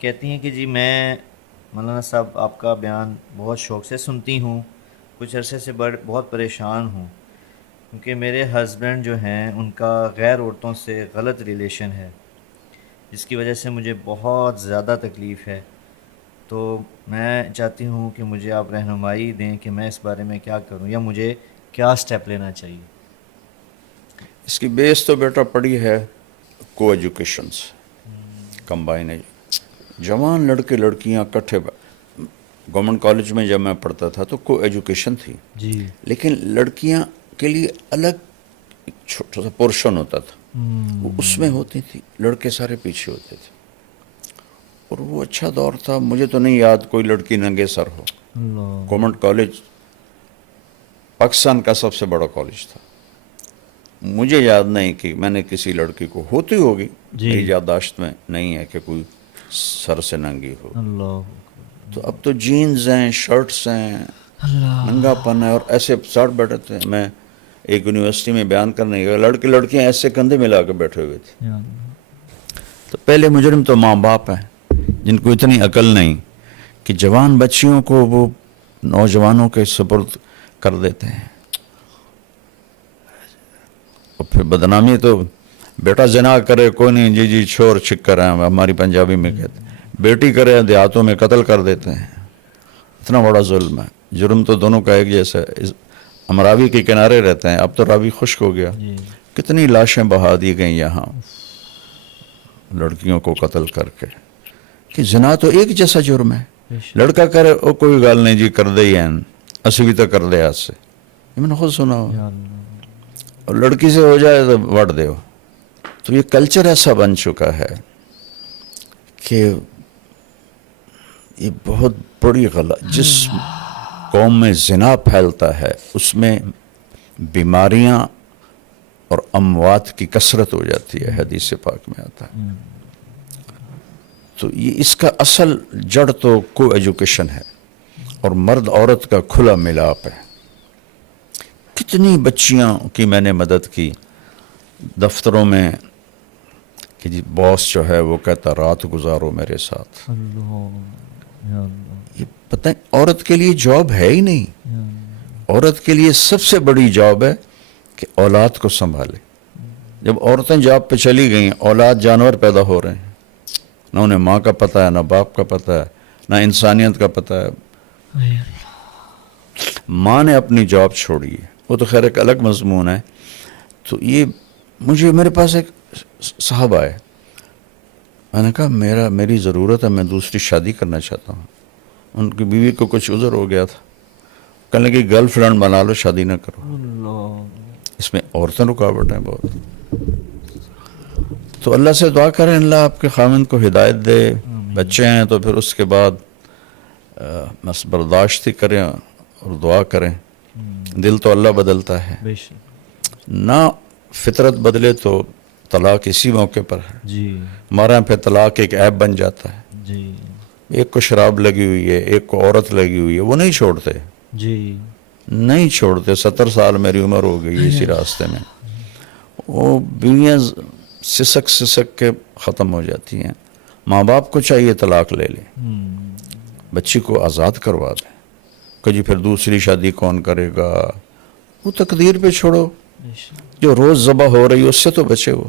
کہتی ہیں کہ جی میں مولانا صاحب آپ کا بیان بہت شوق سے سنتی ہوں، کچھ عرصے سے بہت پریشان ہوں کیونکہ میرے ہسبینڈ جو ہیں ان کا غیر عورتوں سے غلط ریلیشن ہے، جس کی وجہ سے مجھے بہت زیادہ تکلیف ہے۔ تو میں چاہتی ہوں کہ مجھے آپ رہنمائی دیں کہ میں اس بارے میں کیا کروں یا مجھے کیا سٹیپ لینا چاہیے۔ اس کی بیس تو بیٹا پڑی ہے کو ایجوکیشن سے، کمبائن جوان لڑکے لڑکیاں کٹھے۔ گورنمنٹ کالج میں جب میں پڑھتا تھا تو کو ایجوکیشن تھی، جی لیکن لڑکیاں کے لیے الگ ایک چھوٹا سا پورشن ہوتا تھا، وہ اس میں ہوتی تھی، لڑکے سارے پیچھے ہوتے تھے، اور وہ اچھا دور تھا۔ مجھے تو نہیں یاد کوئی لڑکی ننگے سر ہو۔ اللہ گورنمنٹ کالج پاکستان کا سب سے بڑا کالج تھا، مجھے یاد نہیں کہ میں نے کسی لڑکی کو، ہوتی ہوگی جی میری یادداشت میں نہیں ہے کہ کوئی سر سے ننگی ہو۔ اللہ تو اب تو جینز ہیں، شرٹس ہیں، ننگا پن ہے، اور ایسے ساٹھ بیٹھے تھے۔ میں ایک یونیورسٹی میں بیان کرنے گیا، لڑکے لڑکیاں ایسے کندھے ملا کے بیٹھے ہوئے تھے۔ یا اللہ۔ تو پہلے مجرم تو ماں باپ ہیں جن کو اتنی عقل نہیں کہ جوان بچیوں کو وہ نوجوانوں کے سپرد کر دیتے ہیں، اور پھر بدنامی تو بیٹا زنا کرے کوئی نہیں، جی جی چھوڑ چھکر ہیں ہماری پنجابی میں کہتے ہیں، بیٹی کرے دیہاتوں میں قتل کر دیتے ہیں۔ اتنا بڑا ظلم ہے، جرم تو دونوں کا ایک جیسا ہے۔ ہم راوی کے کنارے رہتے ہیں، اب تو راوی خشک ہو گیا، جی کتنی لاشیں بہا دی گئیں یہاں لڑکیوں کو قتل کر کے، کہ زنا تو ایک جیسا جرم ہے۔ بے شک۔ لڑکا کرے او کوئی گل نہیں جی کر دے ہی ہیں، اسی بھی تو کر دے ہاتھ سے، یہ میں نے خود سنا ہو۔ یا اللہ۔ اور لڑکی سے ہو جائے تو وٹ دے ہو۔ تو یہ کلچر ایسا بن چکا ہے کہ یہ بہت بڑی غلط، جس قوم میں زنا پھیلتا ہے اس میں بیماریاں اور اموات کی کثرت ہو جاتی ہے، حدیث پاک میں آتا ہے۔ تو یہ اس کا اصل جڑ تو کو ایجوکیشن ہے، اور مرد عورت کا کھلا ملاپ ہے۔ کتنی بچیاں کی میں نے مدد کی دفتروں میں کہ جی باس جو ہے وہ کہتا رات گزارو میرے ساتھ۔ اللہ یا اللہ یہ پتہ ہے عورت کے لیے جاب ہے ہی نہیں۔ یا اللہ۔ عورت کے لیے سب سے بڑی جاب ہے کہ اولاد کو سنبھالے۔ جب عورتیں جاب پہ چلی گئیں، اولاد جانور پیدا ہو رہے ہیں، نہ انہیں ماں کا پتہ ہے، نہ باپ کا پتہ ہے، نہ انسانیت کا پتہ ہے۔ ماں نے اپنی جاب چھوڑی ہے، وہ تو خیر ایک الگ مضمون ہے۔ تو یہ میرے پاس ایک صاحب آئے، میں نے کہا میری ضرورت ہے، میں دوسری شادی کرنا چاہتا ہوں۔ ان کی بیوی کو کچھ عذر ہو گیا تھا، کہنے لگی گرل فرینڈ بنا لو، شادی نہ کرو۔ اللہ اس میں عورتیں رکاوٹ ہیں بہت۔ تو اللہ سے دعا کریں اللہ آپ کے خاوند کو ہدایت دے، بچے ہیں تو پھر اس کے بعد بس برداشت ہی کریں اور دعا کریں۔ دل تو اللہ بدلتا ہے، بے شک۔ نہ فطرت بدلے تو طلاق اسی موقع پر ہے۔ جی ہمارے یہاں پہ طلاق ایک عیب بن جاتا ہے، جی ایک کو شراب لگی ہوئی ہے، ایک کو عورت لگی ہوئی ہے، وہ نہیں چھوڑتے، جی نہیں چھوڑتے۔ 70 سال میری عمر ہو گئی اسی راستے میں، وہ بیویاں سسک سسک کے ختم ہو جاتی ہیں۔ ماں باپ کو چاہیے طلاق لے لیں، بچی کو آزاد کروا دیں، کہ جی پھر دوسری شادی کون کرے گا، وہ تقدیر پہ چھوڑو، بے شک۔ جو روز ذبح ہو رہی ہے اس سے تو بچے ہو۔